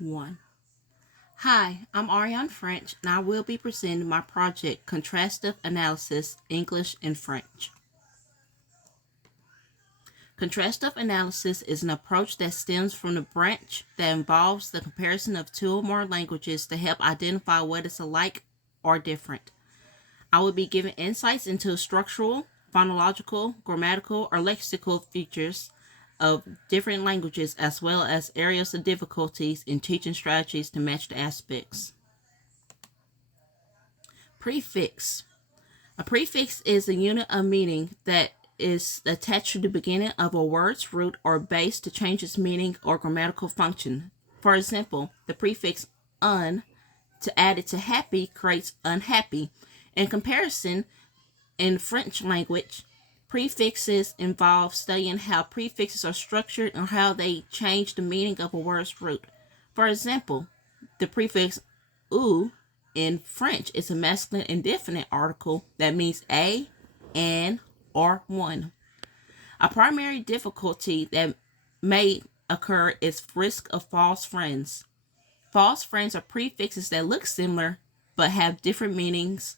1. Hi, I'm Ariane French, and I will be presenting my project Contrastive Analysis, English and French. Contrastive analysis is an approach that stems from the branch that involves the comparison of two or more languages to help identify what is alike or different. I will be giving insights into structural, phonological, grammatical, or lexical features of different languages, as well as areas of difficulties in teaching strategies to match the aspects. Prefix. A prefix is a unit of meaning that is attached to the beginning of a word's root or base to change its meaning or grammatical function. For example, the prefix un to add it to happy creates unhappy. In comparison, in French language, prefixes involve studying how prefixes are structured and how they change the meaning of a word's root. For example, the prefix ou in French is a masculine indefinite article that means a, an, or one. A primary difficulty that may occur is risk of false friends. False friends are prefixes that look similar but have different meanings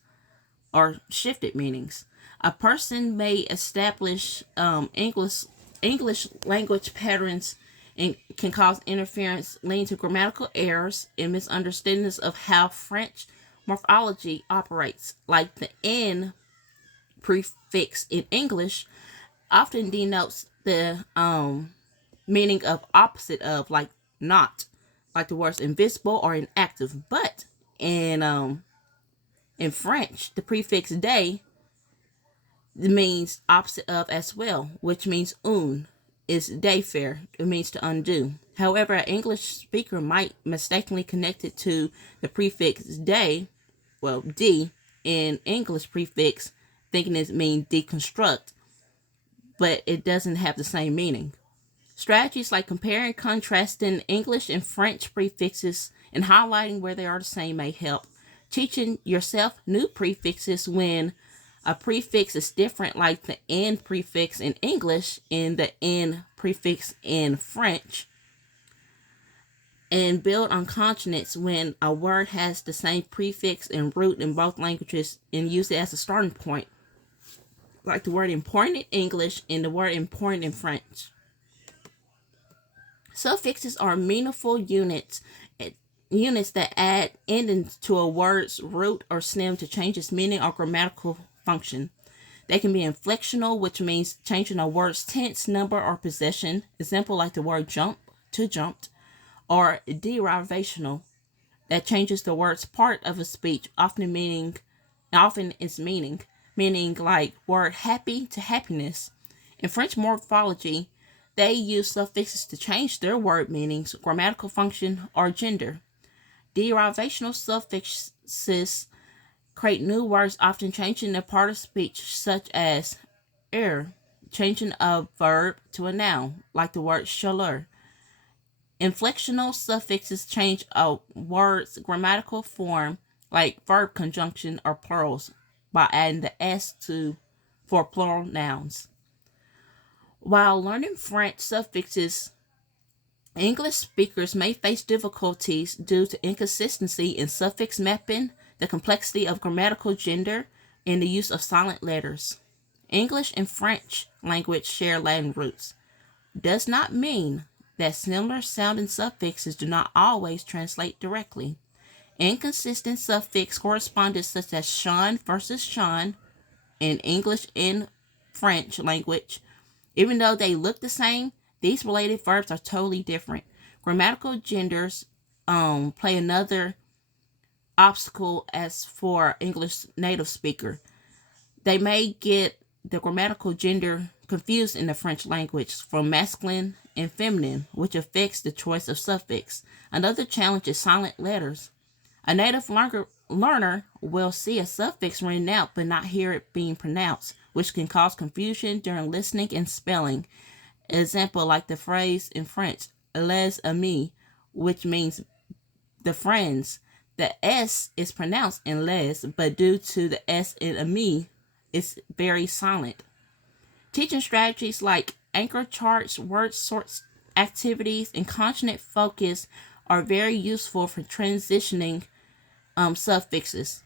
or shifted meanings. A person may establish English language patterns and can cause interference, leading to grammatical errors and misunderstandings of how French morphology operates. Like the N prefix in English often denotes the meaning of opposite of, like not, like the words invisible or inactive. But in French, the prefix de means opposite of as well, which means un is défaire. It means to undo. However, an English speaker might mistakenly connect it to the prefix de, d in English prefix, thinking it means deconstruct, but it doesn't have the same meaning. Strategies like comparing, contrasting English and French prefixes and highlighting where they are the same may help. Teaching yourself new prefixes when a prefix is different, like the N prefix in English and the N prefix in French, and build on consonants when a word has the same prefix and root in both languages and use it as a starting point, like the word important in English and the word important in French. Suffixes are meaningful units that add endings to a word's root or stem to change its meaning or grammatical function. They can be inflectional, which means changing a word's tense, number, or possession. Example like the word jump to jumped. Or derivational, that changes the word's part of a speech, often its meaning, meaning like word happy to happiness. In French morphology, they use suffixes to change their word meanings, grammatical function, or gender. Derivational suffixes create new words, often changing a part of speech, such as changing a verb to a noun, like the word chaleur. Inflectional suffixes change a word's grammatical form, like verb conjunction or plurals, by adding the s for plural nouns. While learning French suffixes, English speakers may face difficulties due to inconsistency in suffix mapping, the complexity of grammatical gender, and the use of silent letters. English and French language share Latin roots. Does not mean that similar sounding suffixes do not always translate directly. Inconsistent suffix correspondence such as Sean versus Sean in English and French language, even though they look the same, these related verbs are totally different. Grammatical genders play another obstacle as for English native speaker. They may get the grammatical gender confused in the French language for masculine and feminine, which affects the choice of suffix. Another challenge is silent letters. A native learner will see a suffix written out but not hear it being pronounced, which can cause confusion during listening and spelling. Example like the phrase in French, les amis, which means the friends. The S is pronounced in les, but due to the S in ami, it's very silent. Teaching strategies like anchor charts, word sorts activities, and consonant focus are very useful for transitioning suffixes.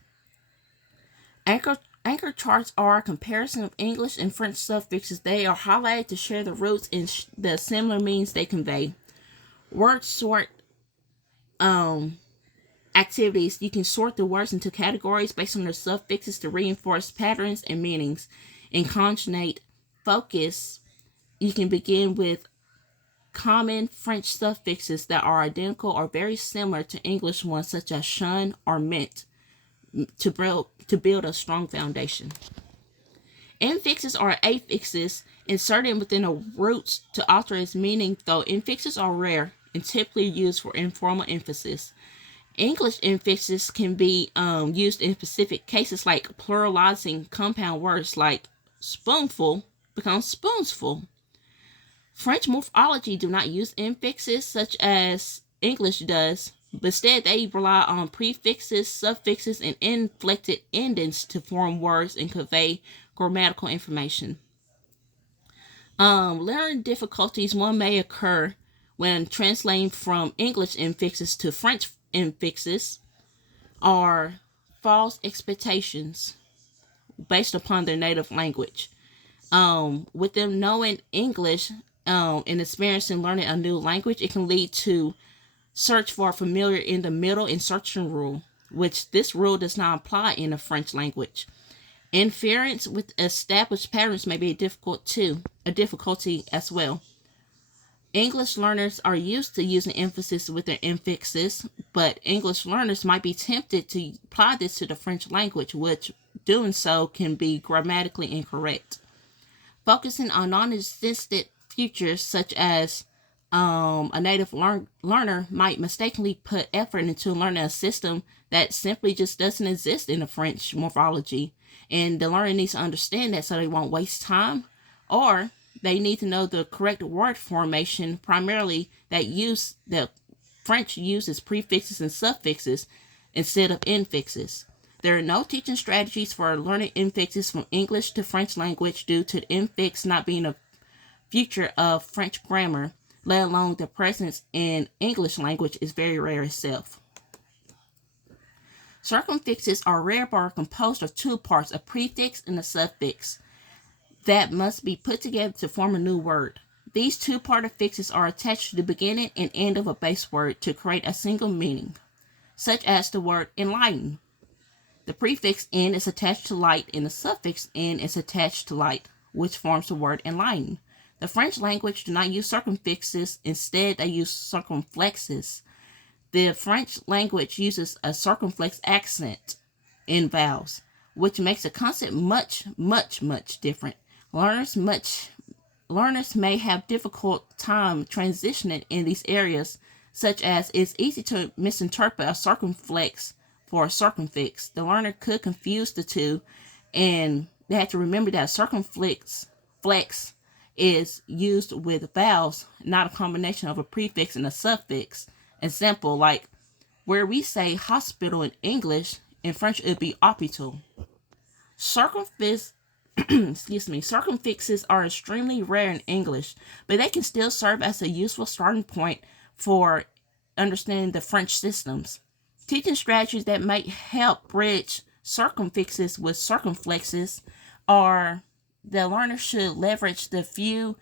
Anchor charts are a comparison of English and French suffixes. They are highlighted to share the roots and the similar meanings they convey. Word sort activities. You can sort the words into categories based on their suffixes to reinforce patterns and meanings. In conjugate focus, you can begin with common French suffixes that are identical or very similar to English ones, such as shun or mint, to build a strong foundation. Infixes or affixes inserted within a root to alter its meaning, though infixes are rare and typically used for informal emphasis. English infixes can be used in specific cases, like pluralizing compound words like spoonful becomes spoonsful. French morphology do not use infixes such as English does, but instead they rely on prefixes, suffixes, and inflected endings to form words and convey grammatical information. Learning difficulties one may occur when translating from English infixes to French infixes are false expectations based upon their native language. With them knowing English and experiencing learning a new language, it can lead to search for familiar in the middle insertion rule, which this rule does not apply in the French language. Inference with established patterns may be a difficulty as well. English learners are used to using emphasis with their infixes, but English learners might be tempted to apply this to the French language, which doing so can be grammatically incorrect. Focusing on non-existent features such as a native learner might mistakenly put effort into learning a system that simply just doesn't exist in the French morphology. And the learner needs to understand that so they won't waste time, or they need to know the correct word formation, primarily that French uses prefixes and suffixes instead of infixes. There are no teaching strategies for learning infixes from English to French language due to the infix not being a feature of French grammar, let alone the presence in English language is very rare itself. Circumfixes are rare but are composed of two parts, a prefix and a suffix, that must be put together to form a new word. These two-part affixes are attached to the beginning and end of a base word to create a single meaning, such as the word enlighten. The prefix "n" is attached to light and the suffix "n" is attached to light, which forms the word enlighten. The French language do not use circumfixes, instead they use circumflexes. The French language uses a circumflex accent in vowels, which makes the concept much, much, much different. Learners may have difficult time transitioning in these areas, such as it's easy to misinterpret a circumflex for a circumfix. The learner could confuse the two, and they have to remember that circumflex is used with vowels, not a combination of a prefix and a suffix. Example, like where we say hospital in English, in French it would be hôpital. Circumfixes are extremely rare in English, but they can still serve as a useful starting point for understanding the French systems. Teaching strategies that might help bridge circumfixes with circumflexes are the learner should leverage the few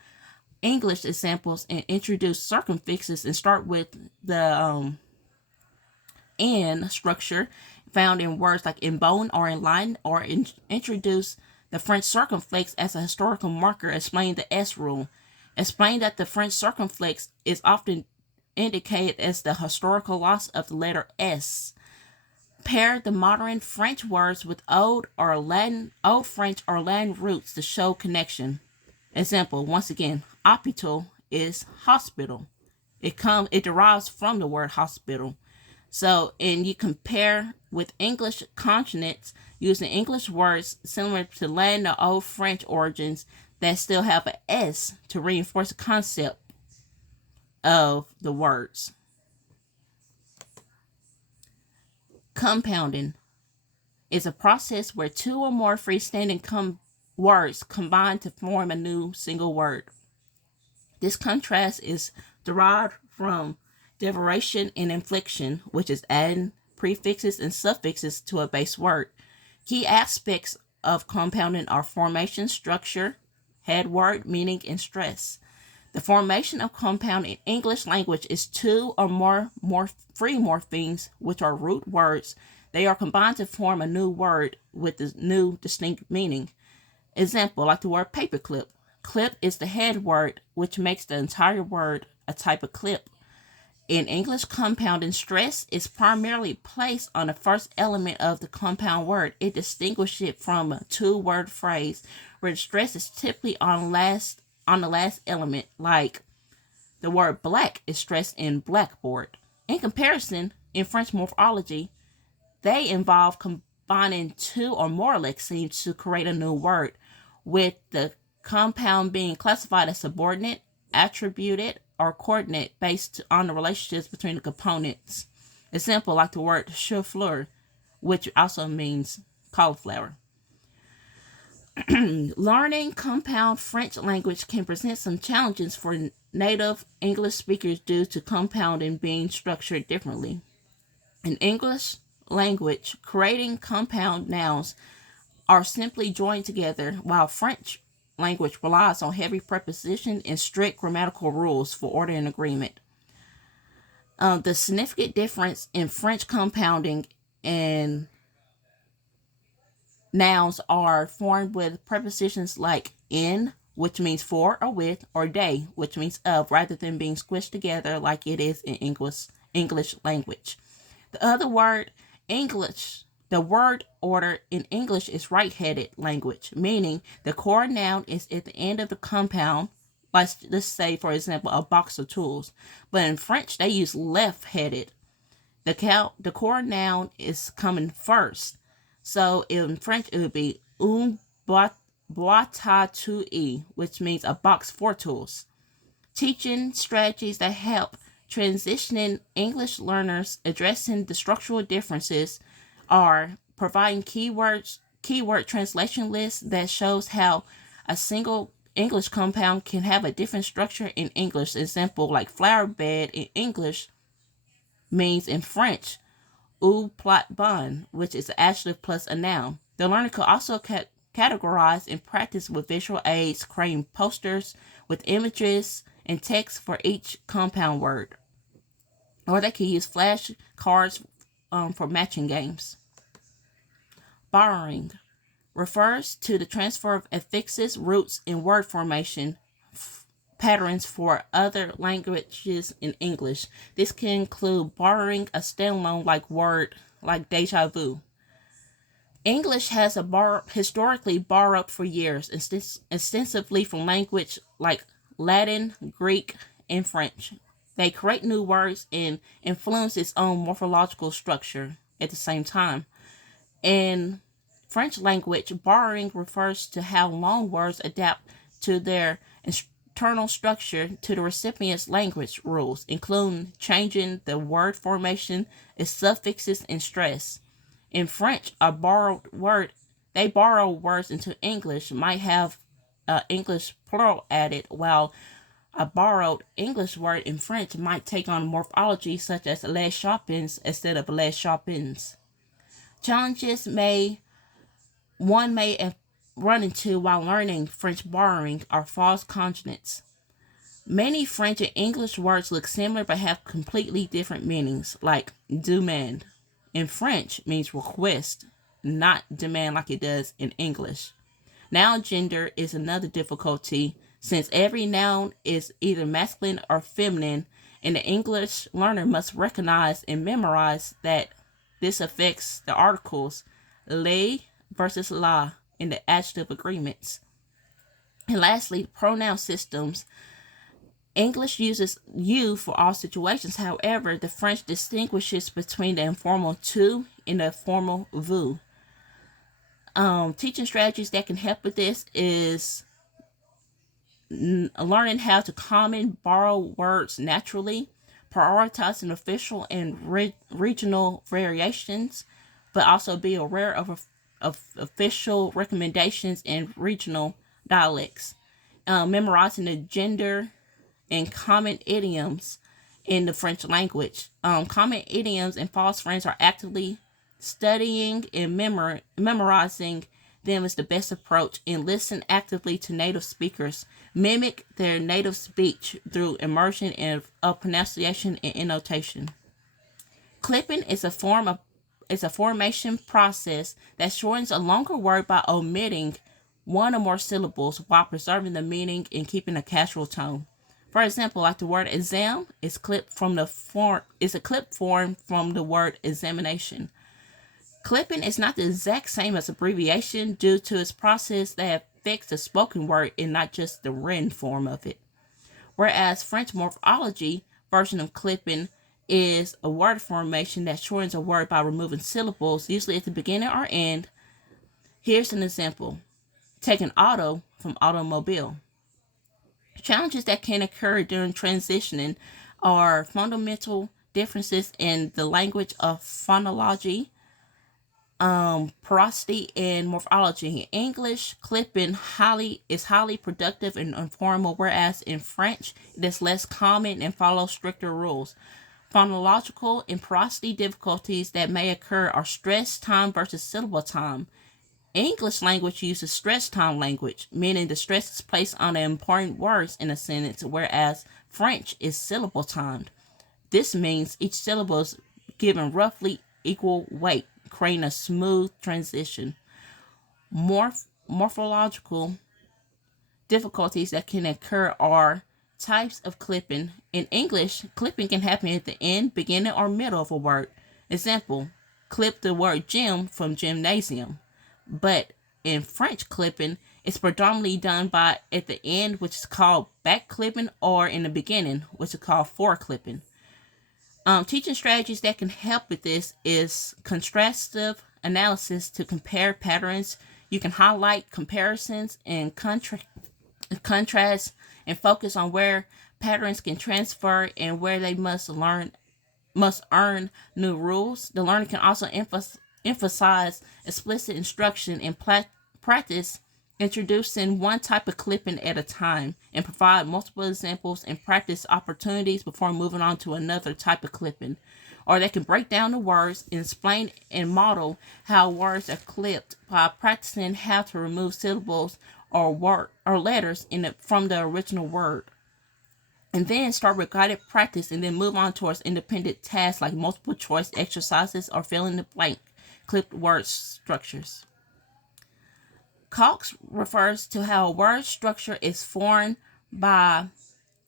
English examples and introduce circumfixes and start with the "n" structure found in words like in bone or in line, or introduce the French circumflex as a historical marker, explain the S rule. Explain that the French circumflex is often indicated as the historical loss of the letter S. Pair the modern French words with old French or Latin roots to show connection. Example, once again, hôpital is hospital. It derives from the word hospital. So, and you compare with English consonants using English words similar to Latin or Old French origins that still have an S to reinforce the concept of the words. Compounding is a process where two or more freestanding words combine to form a new single word. This contrast is derived from Derivation and inflection, which is adding prefixes and suffixes to a base word. Key aspects of compounding are formation, structure, head word, meaning, and stress. The formation of compound in English language is two or more free morphemes, which are root words. They are combined to form a new word with a new distinct meaning. Example, like the word paperclip. Clip is the head word, which makes the entire word a type of clip. In English, compounding, stress is primarily placed on the first element of the compound word. It distinguishes it from a two-word phrase where the stress is typically on the last element, like the word black is stressed in blackboard. In comparison, in French morphology, they involve combining two or more lexemes to create a new word, with the compound being classified as subordinate, attributed, or coordinate based on the relationships between the components. Example, like the word chou-fleur, which also means cauliflower. Learning compound French language can present some challenges for native English speakers due to compounding being structured differently. In English language, creating compound nouns are simply joined together, while French language relies on heavy preposition and strict grammatical rules for order and agreement. The significant difference in French compounding and nouns are formed with prepositions like in, which means for or with, or de, which means of, rather than being squished together like it is in English language. The other word, English, the word order in English is right-headed language, meaning the core noun is at the end of the compound. Let's say, for example, a box of tools. But in French, they use left-headed. The core noun is coming first. So in French, it would be un boîte à outils, which means a box for tools. Teaching strategies that help transitioning English learners addressing the structural differences are providing keyword translation lists that shows how a single English compound can have a different structure in English. Example, like flower bed in English means in French ou plate bon, which is an adjective plus a noun. The learner could also categorize and practice with visual aids, creating posters with images and text for each compound word. Or they could use flashcards for matching games. Borrowing refers to the transfer of affixes, roots, and word formation patterns for other languages in English. This can include borrowing a standalone word like déjà vu. English has historically borrowed for years extensively from language like Latin, Greek, and French. They create new words and influence its own morphological structure at the same time. In French language, borrowing refers to how long words adapt to their internal structure to the recipient's language rules, including changing the word formation, its suffixes, and stress. In French, they borrow words into English, might have English plural added, while a borrowed English word in French might take on morphology such as les chopins instead of les chopins. Challenges one may run into while learning French borrowing are false consonants. Many French and English words look similar but have completely different meanings, like demand in French means request, not demand like it does in English. Noun gender is another difficulty since every noun is either masculine or feminine, and the English learner must recognize and memorize that this affects the articles les versus la in the adjective agreements. And lastly, pronoun systems. English uses you for all situations. However, the French distinguishes between the informal tu and the formal vous. Teaching strategies that can help with this is learning how to common borrow words naturally, prioritizing official and regional variations, but also be aware of official recommendations and regional dialects. Memorizing the gender and common idioms in the French language. Common idioms and false friends are actively studying and memorizing them is the best approach, and listen actively to native speakers. Mimic their native speech through immersion of pronunciation and annotation. Clipping is a formation process that shortens a longer word by omitting one or more syllables while preserving the meaning and keeping a casual tone. For example, like the word exam is a clip form from the word examination. Clipping is not the exact same as abbreviation due to its process that affects the spoken word and not just the written form of it. Whereas French morphology version of clipping is a word formation that shortens a word by removing syllables, usually at the beginning or end. Here's an example. Taking auto from automobile. Challenges that can occur during transitioning are fundamental differences in the language of phonology, prosody, and morphology. In English, clipping is highly productive and informal, whereas in French, it is less common and follows stricter rules. Phonological and prosody difficulties that may occur are stress time versus syllable time. English language uses stress time language, meaning the stress is placed on the important words in a sentence, whereas French is syllable timed. This means each syllable is given roughly equal weight, creating a smooth transition. Morphological difficulties that can occur are types of clipping. In English, clipping can happen at the end, beginning, or middle of a word. Example, clip the word gym from gymnasium. But in French, clipping is predominantly done by at the end, which is called back clipping, or in the beginning, which is called fore clipping. Teaching strategies that can help with this is contrastive analysis to compare patterns. You can highlight comparisons and contrast and focus on where patterns can transfer and where they must earn new rules. The learner can also emphasize explicit instruction and practice introducing one type of clipping at a time and provide multiple examples and practice opportunities before moving on to another type of clipping. Or they can break down the words and explain and model how words are clipped by practicing how to remove syllables or letters from the original word. And then start with guided practice and then move on towards independent tasks like multiple choice exercises or fill in the blank clipped word structures. Calques refers to how a word structure is formed by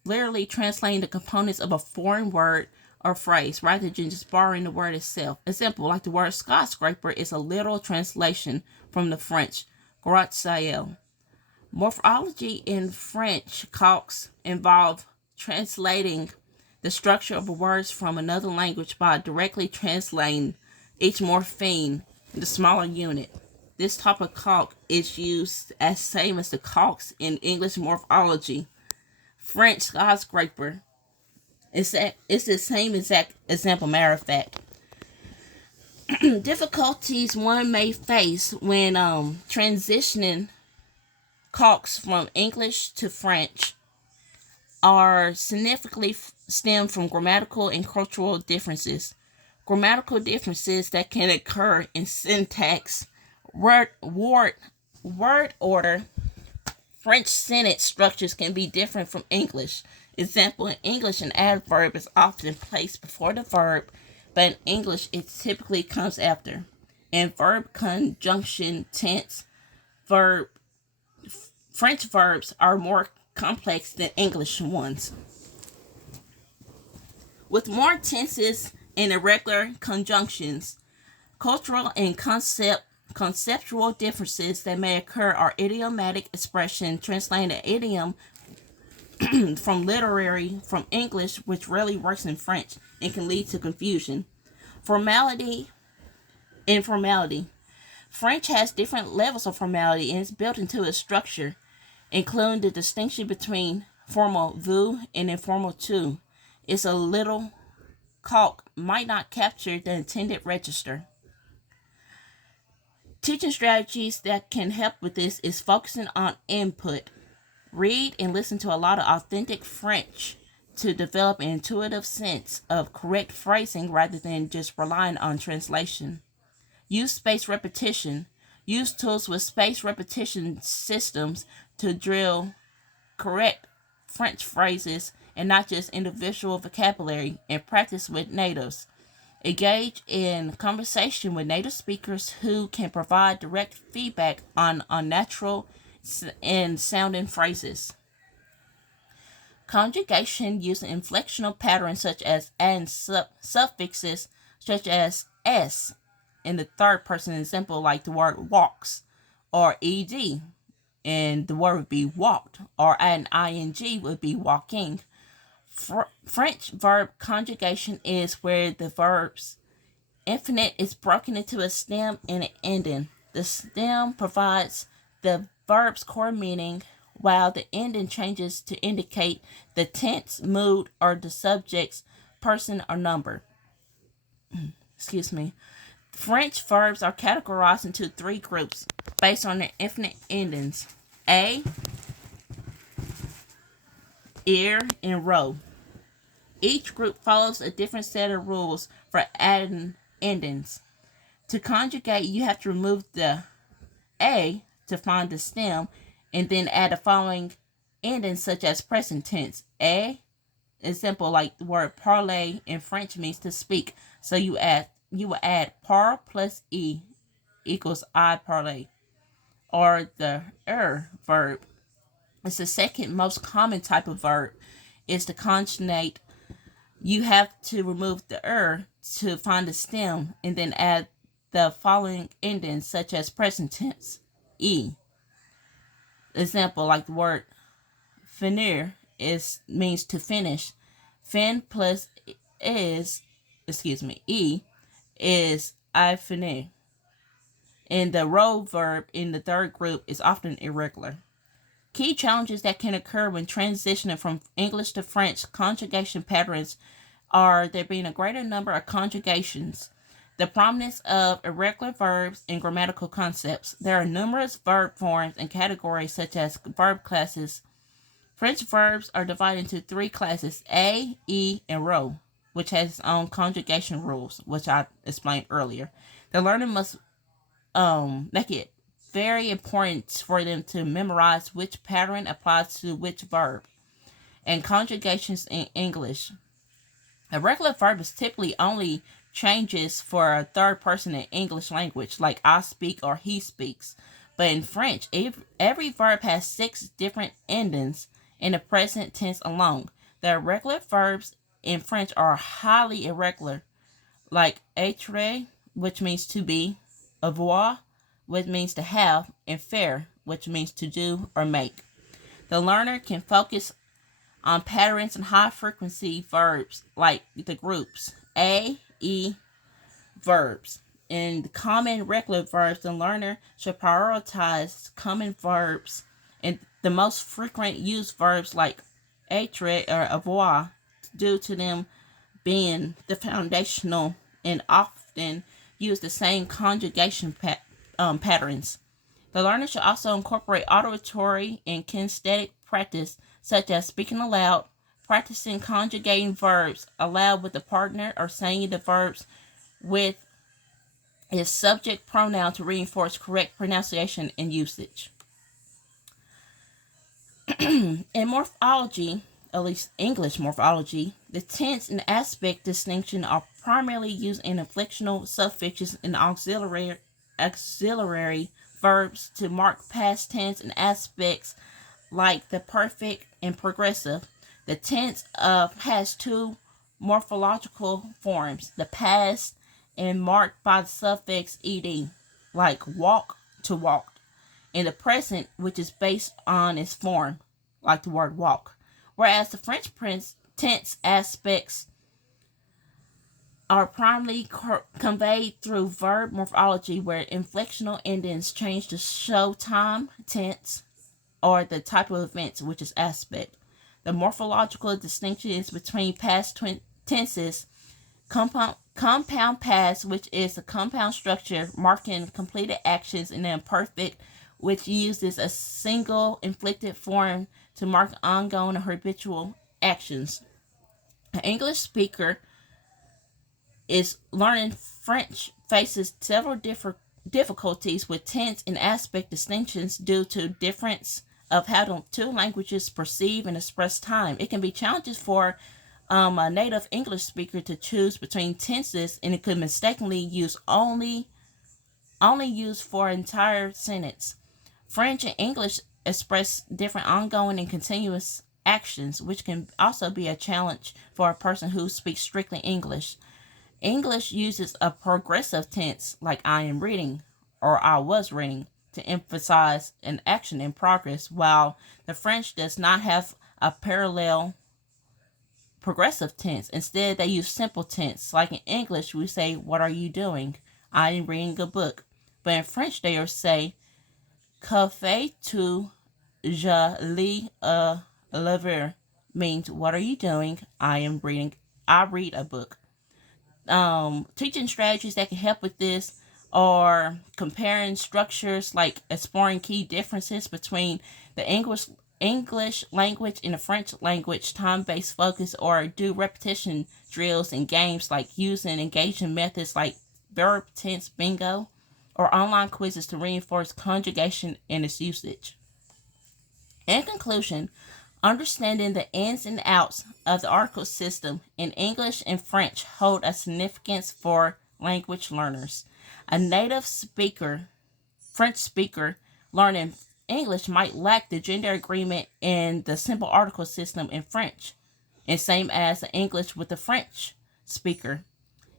literally translating the components of a foreign word or phrase rather than just borrowing the word itself. Example, like the word skyscraper is a literal translation from the French gratte-ciel. Morphology in French calques involve translating the structure of words from another language by directly translating each morpheme in the smaller unit. This type of calque is used as same as the calques in English morphology. French skyscraper it's the same exact example, matter of fact. Difficulties one may face when transitioning calques from English to French are significantly stem from grammatical and cultural differences. Grammatical differences that can occur in syntax, word order. French sentence structures can be different from English. Example, in English, an adverb is often placed before the verb, but in English, it typically comes after. In verb conjunction tense, French verbs are more complex than English ones. With more tenses and irregular conjunctions, cultural and conceptual differences that may occur are idiomatic expression, translating an idiom from English, which rarely works in French and can lead to confusion. Formality. French has different levels of formality and is built into its structure, including the distinction between formal vous and informal tu. It's a little calque might not capture the intended register. Teaching strategies that can help with this is focusing on input. Read and listen to a lot of authentic French to develop an intuitive sense of correct phrasing rather than just relying on translation. Use space repetition. Use tools with space repetition systems to drill correct French phrases and not just individual vocabulary, and practice with natives. Engage in conversation with native speakers who can provide direct feedback on unnatural and sounding phrases. Conjugation using inflectional patterns such as and suffixes such as s in the third person example, like the word walks, or ed, and the word would be walked, or an ing would be walking. French verb conjugation is where the verb's infinite is broken into a stem and an ending. The stem provides the verb's core meaning, while the ending changes to indicate the tense, mood, or the subject's person or number. Excuse me. French verbs are categorized into three groups based on their infinite endings: a, ir, and ro. Each group follows a different set of rules for adding endings. To conjugate, you have to remove the a to find the stem, and then add the following endings such as present tense. A is simple, like the word parler in French means to speak. So you will add par plus e equals I parler. Or the verb. It's the second most common type of verb. Is to conjugate. You have to remove the to find the stem, and then add the following endings such as present tense. E. Example, like the word finir means to finish. Fin plus e is I finir. And the ro verb in the third group is often irregular. Key challenges that can occur when transitioning from English to French conjugation patterns are there being a greater number of conjugations, the prominence of irregular verbs, and grammatical concepts. There are numerous verb forms and categories such as verb classes. French verbs are divided into three classes: a, e, and ro, which has its own conjugation rules, which I explained earlier. The learner must make it very important for them to memorize which pattern applies to which verb. And conjugations in English. A regular verb is typically only changes for a third person in English language, like I speak or he speaks. But in French, every verb has 6 different endings in the present tense alone. The irregular verbs in French are highly irregular, like être, which means to be, avoir, which means to have, and faire, which means to do or make. The learner can focus on patterns and high frequency verbs like the groups A, E verbs. In the common regular verbs, the learner should prioritize common verbs and the most frequent used verbs like être or avoir, due to them being the foundational and often use the same conjugation patterns. The learner should also incorporate auditory and kinesthetic practice, such as speaking aloud, practicing conjugating verbs aloud with a partner, or saying the verbs with its subject pronoun to reinforce correct pronunciation and usage. In morphology, at least English morphology, the tense and aspect distinction are primarily used in inflectional suffixes and auxiliary verbs to mark past tense and aspects like the perfect and progressive. The tense has 2 morphological forms: the past and marked by the suffix ed, like walk to walked, and the present, which is based on its form, like the word walk. Whereas the French tense aspects are primarily conveyed through verb morphology, where inflectional endings change to show time, tense, or the type of events, which is aspect. The morphological distinction is between past tenses, compound past, which is a compound structure marking completed actions, and the imperfect, which uses a single inflected form to mark ongoing or habitual actions. An English speaker is learning French faces several different difficulties with tense and aspect distinctions due to difference of how the two languages perceive and express time. It can be challenging for a native English speaker to choose between tenses, and it could mistakenly use only used for an entire sentence. French and English express different ongoing and continuous actions, which can also be a challenge for a person who speaks strictly English. English uses a progressive tense like I am reading or I was reading to emphasize an action in progress, while the French does not have a parallel progressive tense. Instead, they use simple tense. Like in English, we say, "What are you doing?" I am reading a book. But in French, they will say, "Que fais-tu?" Je lis un livre. Means, "What are you doing?" I am reading. I read a book. Teaching strategies that can help with this are comparing structures, like exploring key differences between the English language and the French language, time-based focus, or do repetition drills and games like using engaging methods like verb tense bingo or online quizzes to reinforce conjugation and its usage. In conclusion, understanding the ins and outs of the article system in English and French hold a significance for language learners. A native speaker, French speaker, learning English might lack the gender agreement in the simple article system in French, and same as the English with the French speaker.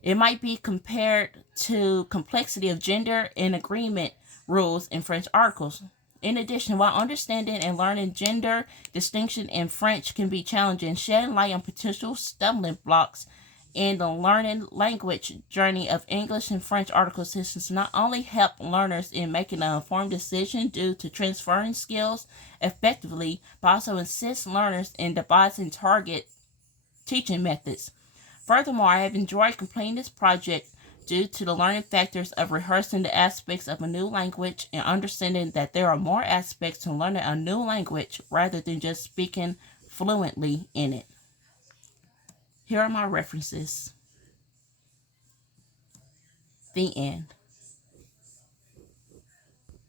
It might be compared to complexity of gender and agreement rules in French articles. In addition, while understanding and learning gender distinction in French can be challenging, shedding light on potential stumbling blocks in the learning language journey of English and French article systems not only help learners in making an informed decision due to transferring skills effectively, but also assist learners in devising target teaching methods. Furthermore, I have enjoyed completing this project due to the learning factors of rehearsing the aspects of a new language and understanding that there are more aspects to learning a new language rather than just speaking fluently in it. Here are my references. The end.